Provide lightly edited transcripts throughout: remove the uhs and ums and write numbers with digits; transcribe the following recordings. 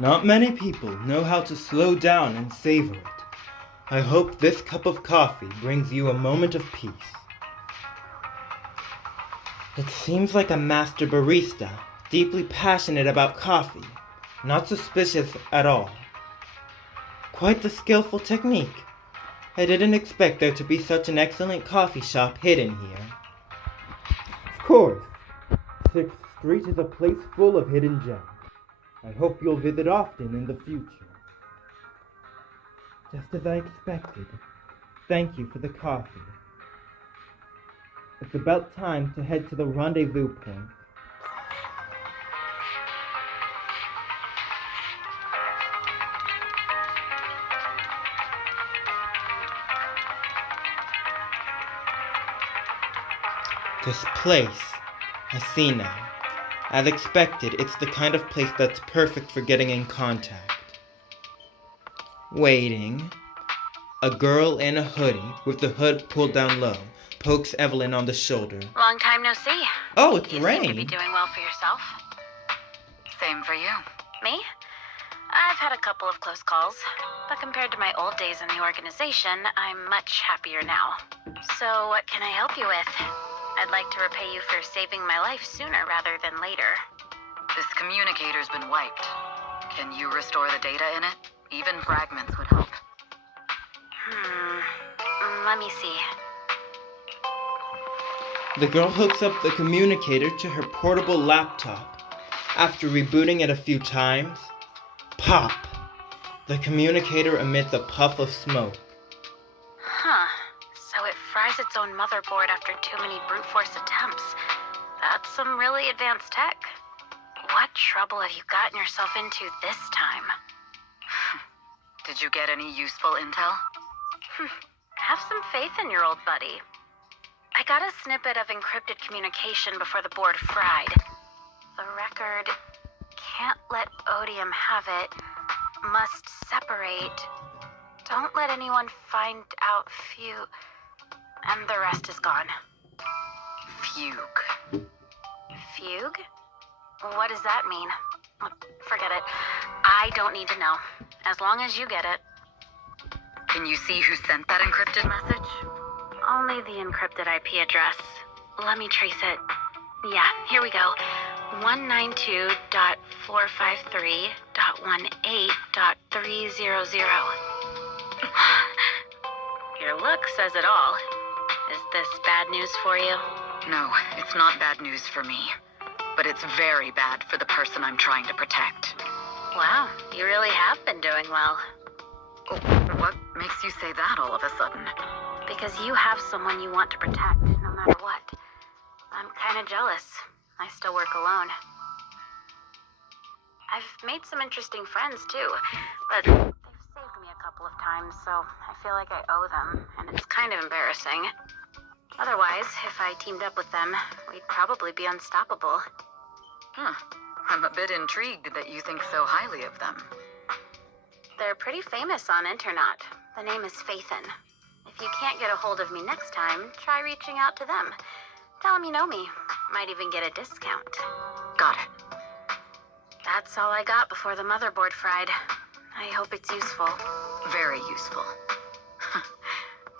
Not many people know how to slow down and savor it. I hope this cup of coffee brings you a moment of peace. It seems like a master barista, deeply passionate about coffee, not suspicious at all. Quite the skillful technique. I didn't expect there to be such an excellent coffee shop hidden here. Of course, 6th Street is a place full of hidden gems. I hope you'll visit often in the future. Just as I expected. Thank you for the coffee. It's about time to head to the rendezvous point. This place, I see now. As expected, it's the kind of place that's perfect for getting in contact. Waiting. A girl in a hoodie with the hood pulled down low pokes Evelyn on the shoulder. Long time no see. Oh, it's You Rain. seem to be doing well for yourself. Same for you. Me? I've had a couple of close calls, but compared to my old days in the organization, I'm much happier now. So what can I help you with? I'd like to repay you for saving my life sooner rather than later. This communicator's been wiped. Can you restore the data in it? Even fragments would help. Let me see. The girl hooks up the communicator to her portable laptop. After rebooting it a few times, pop! The communicator emits a puff of smoke. Huh. So it fries its own motherboard after too many brute force attempts. That's some really advanced tech. What trouble have you gotten yourself into this time? Did you get any useful intel? Have some faith in your old buddy. I got a snippet of encrypted communication before the board fried. The record can't let Odium have it. Must separate. Don't let anyone find out and the rest is gone. Fugue. Fugue? What does that mean? Forget it. I don't need to know. As long as you get it. Can you see who sent that encrypted message? Only the encrypted IP address. Let me trace it. Yeah, here we go. 192.453.18.300. Your look says it all. Is this bad news for you? No, it's not bad news for me. But it's very bad for the person I'm trying to protect. Wow, you really have been doing well. Oh, what makes you say that all of a sudden? Because you have someone you want to protect, no matter what. I'm kind of jealous. I still work alone. I've made some interesting friends, too, but they've saved me a couple of times, so I feel like I owe them, and it's kind of embarrassing. Otherwise, if I teamed up with them, we'd probably be unstoppable. I'm a bit intrigued that you think so highly of them. They're pretty famous on internet. The name is Faithin. If you can't get a hold of me next time, try reaching out to them. Tell them you know me. Might even get a discount. Got it. That's all I got before the motherboard fried. I hope it's useful. Very useful.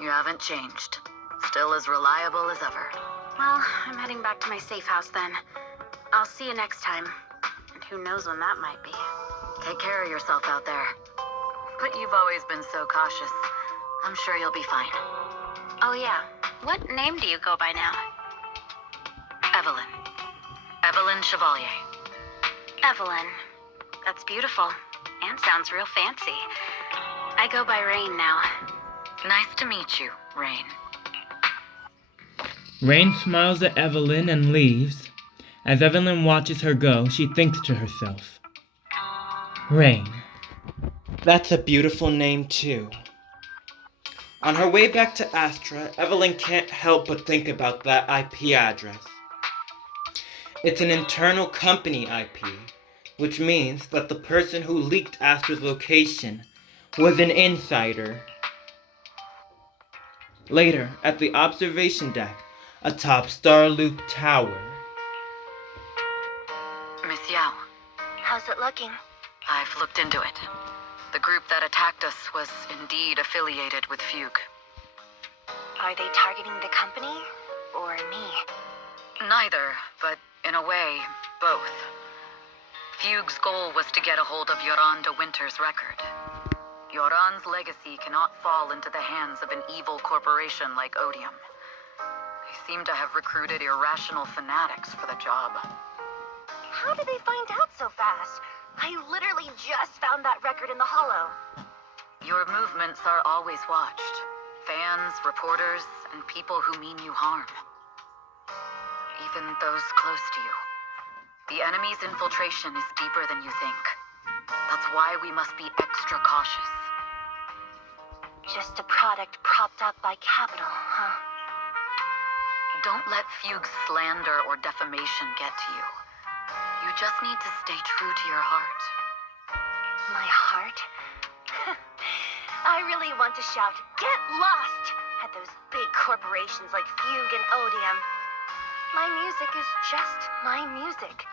You haven't changed. Still as reliable as ever. Well, I'm heading back to my safe house then. I'll see you next time. And who knows when that might be. Take care of yourself out there. But you've always been so cautious. I'm sure you'll be fine. Oh yeah, what name do you go by now? Evelyn. Evelyn Chevalier. Evelyn. That's beautiful. And sounds real fancy. I go by Rain now. Nice to meet you, Rain. Rain smiles at Evelyn and leaves. As Evelyn watches her go, she thinks to herself, Rain. That's a beautiful name, too. On her way back to Astra, Evelyn can't help but think about that IP address. It's an internal company IP, which means that the person who leaked Astra's location was an insider. Later, at the observation deck atop Starloop Tower. Miss Yao. How's it looking? I've looked into it. The group that attacked us was indeed affiliated with Fugue. Are they targeting the company or me? Neither, but in a way, both. Fugue's goal was to get a hold of Yoran de Winter's record. Yoran's legacy cannot fall into the hands of an evil corporation like Odium. They seem to have recruited irrational fanatics for the job. How did they find out so fast? I literally just found that record in the hollow. Your movements are always watched. Fans, reporters, and people who mean you harm. Even those close to you. The enemy's infiltration is deeper than you think. That's why we must be extra cautious. Just a product propped up by capital, huh? Don't let Fugue's slander or defamation get to you. You just need to stay true to your heart. My heart? I really want to shout, "Get lost!" at those big corporations like Fugue and Odium. My music is just my music.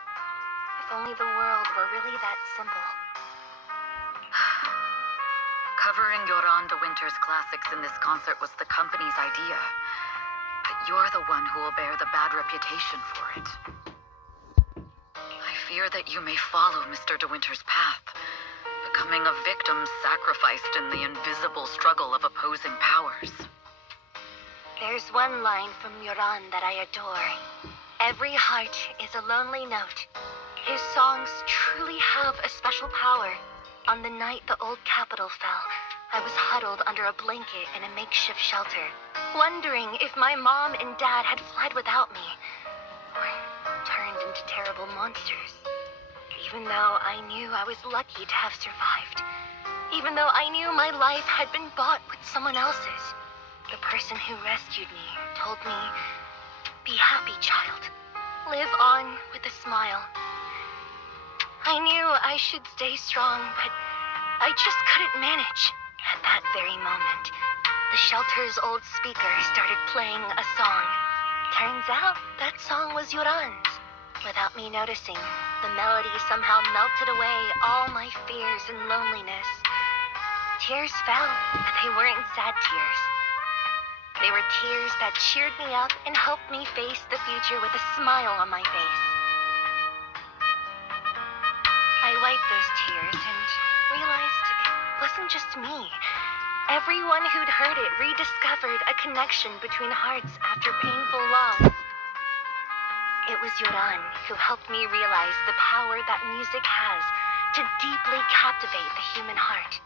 If only the world were really that simple. Covering Yoran de Winter's classics in this concert was the company's idea. But you're the one who will bear the bad reputation for it. I fear that you may follow Mr. de Winter's path, becoming a victim sacrificed in the invisible struggle of opposing powers. There's one line from Yoran that I adore. Every heart is a lonely note. His songs truly have a special power. On the night the old capital fell, I was huddled under a blanket in a makeshift shelter, wondering if my mom and dad had fled without me, or turned into terrible monsters. Even though I knew I was lucky to have survived, even though I knew my life had been bought with someone else's, the person who rescued me told me, "Be happy, child. Live on with a smile." I knew I should stay strong, but I just couldn't manage. At that very moment, the shelter's old speaker started playing a song. Turns out that song was Yoran's. Without me noticing, the melody somehow melted away all my fears and loneliness. Tears fell, but they weren't sad tears. They were tears that cheered me up and helped me face the future with a smile on my face. I wiped those tears and realized it wasn't just me. Everyone who'd heard it rediscovered a connection between hearts after painful loss. It was Yoran who helped me realize the power that music has to deeply captivate the human heart.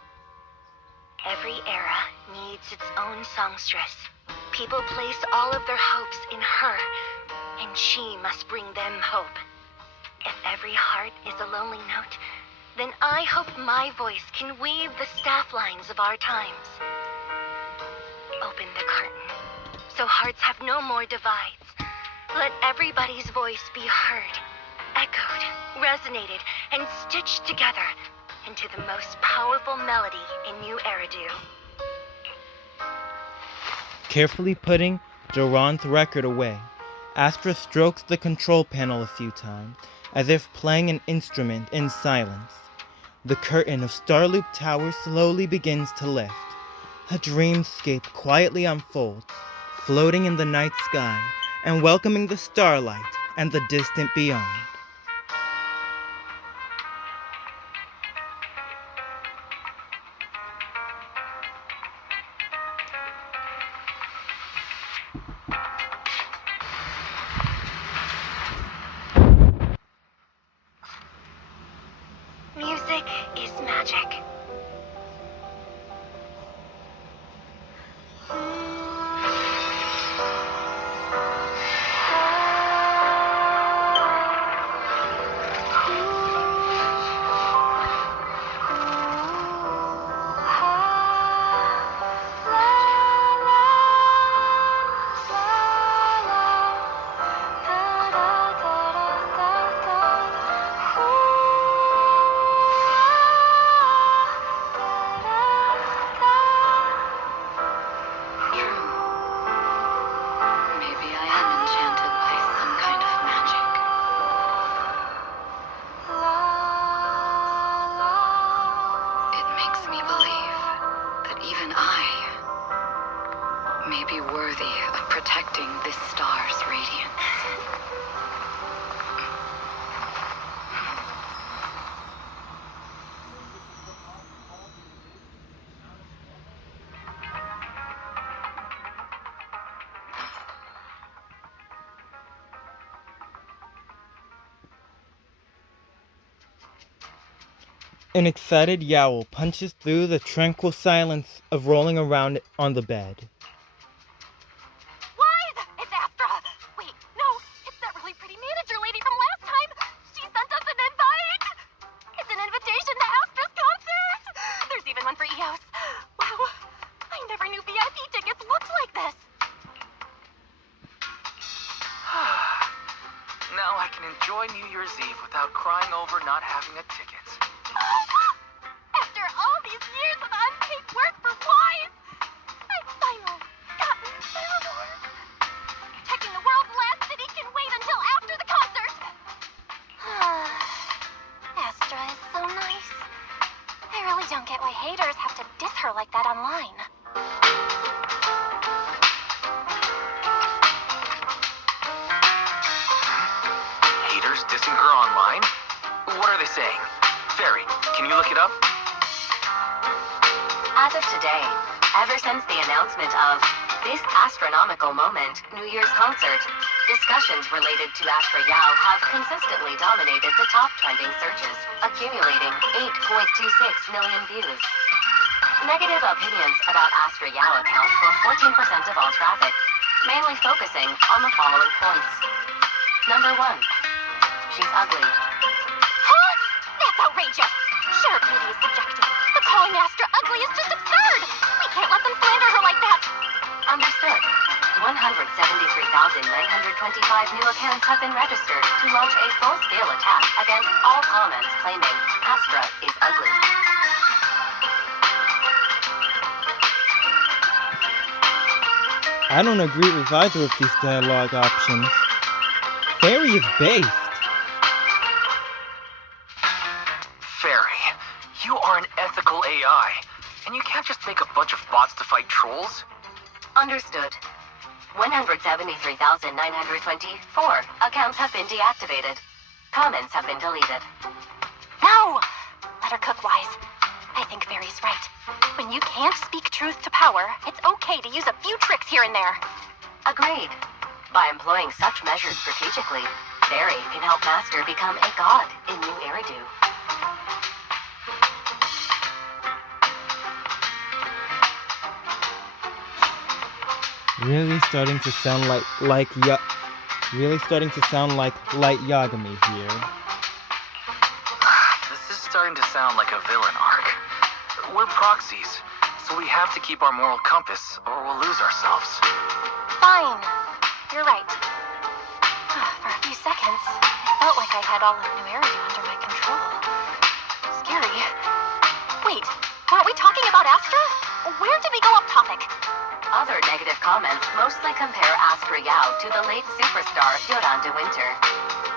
Every era needs its own songstress. People place all of their hopes in her, and she must bring them hope. If every heart is a lonely note, then I hope my voice can weave the staff lines of our times. Open the curtain, so hearts have no more divides. Let everybody's voice be heard, echoed, resonated, and stitched together into the most powerful melody in New Eridu. Carefully putting Joran's record away, Astra strokes the control panel a few times, as if playing an instrument in silence. The curtain of Starloop Tower slowly begins to lift. A dreamscape quietly unfolds, floating in the night sky and welcoming the starlight and the distant beyond. Music is magic. makes me believe that even I may be worthy of protecting this star's radiance. An excited yowl punches through the tranquil silence of rolling around on the bed. Wise! It's Astra! Wait, no, it's that really pretty manager lady from last time! She sent us an invite! It's an invitation to Astra's concert! There's even one for EOS. Wow, I never knew VIP tickets looked like this! Now I can enjoy New Year's Eve without crying over not having a ticket. After all these years of unpaid work for Wise, I've finally gotten my reward. Protecting the world's last city can wait until after the concert. Astra is so nice. I really don't get why haters have to diss her like that online. Haters dissing her online? What are they saying? Fairy, can you look it up? As of today, ever since the announcement of this Astra-Nomical Moment New Year's concert, discussions related to Astra Yao have consistently dominated the top trending searches, accumulating 8.26 million views. Negative opinions about Astra Yao account for 14% of all traffic, mainly focusing on the following points. Number 1. She's ugly. Huh? That's outrageous! Sure, beauty is subjective, but calling Astra ugly is just absurd! We can't let them slander her like that! Understood. 173,925 new accounts have been registered to launch a full-scale attack against all comments claiming Astra is ugly. I don't agree with either of these dialogue options. Fairy is based. Fairy, you are an ethical AI, and you can't just make a bunch of bots to fight trolls. Understood. 173,924 accounts have been deactivated. Comments have been deleted. No! Let her cook, Wise. I think Fairy's right. When you can't speak truth to power, it's okay to use a few tricks here and there. Agreed. By employing such measures strategically, Fairy can help Master become a god in New Eridu. Really starting to sound like light Yagami here. This is starting to sound like a villain arc. We're proxies, so we have to keep our moral compass, or we'll lose ourselves. Fine. You're right. For a few seconds, it felt like I had all of New Eridu under my control. Scary. Wait, weren't we talking about Astra? Where did we go off topic? Other negative comments mostly compare Astra Yao to the late superstar Yoran de Winter.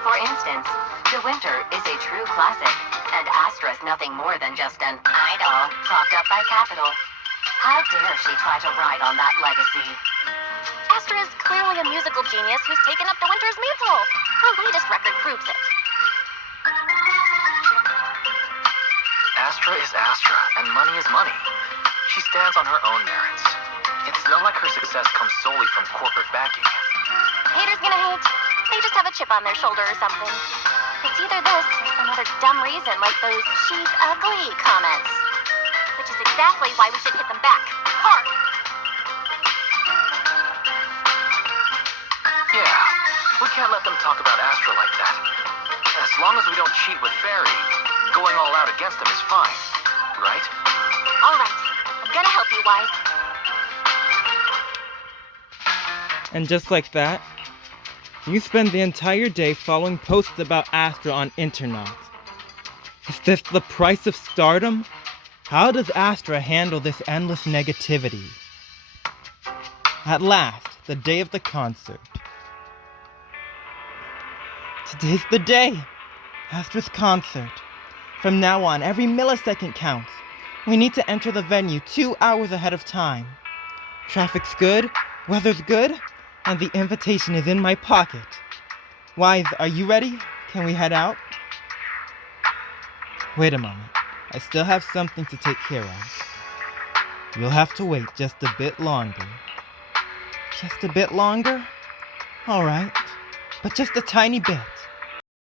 For instance, de Winter is a true classic, and Astra's nothing more than just an idol propped up by capital. How dare she try to ride on that legacy? Astra is clearly a musical genius who's taken up de Winter's mantle. Her latest record proves it. Astra is Astra, and money is money. She stands on her own merits. It's not like her success comes solely from corporate backing. Haters gonna hate. They just have a chip on their shoulder or something. It's either this or some other dumb reason like those "she's ugly" comments. Which is exactly why we should hit them back. Hard! Yeah, we can't let them talk about Astra like that. As long as we don't cheat with Fairy, going all out against them is fine, right? Alright, I'm gonna help you, Wise. And just like that, you spend the entire day following posts about Astra on internet. Is this the price of stardom? How does Astra handle this endless negativity? At last, the day of the concert. Today's the day! Astra's concert. From now on, every millisecond counts. We need to enter the venue 2 hours ahead of time. Traffic's good, weather's good, and the invitation is in my pocket. Wise, are you ready? Can we head out? Wait a moment. I still have something to take care of. You'll have to wait just a bit longer. Just a bit longer? Alright, but just a tiny bit.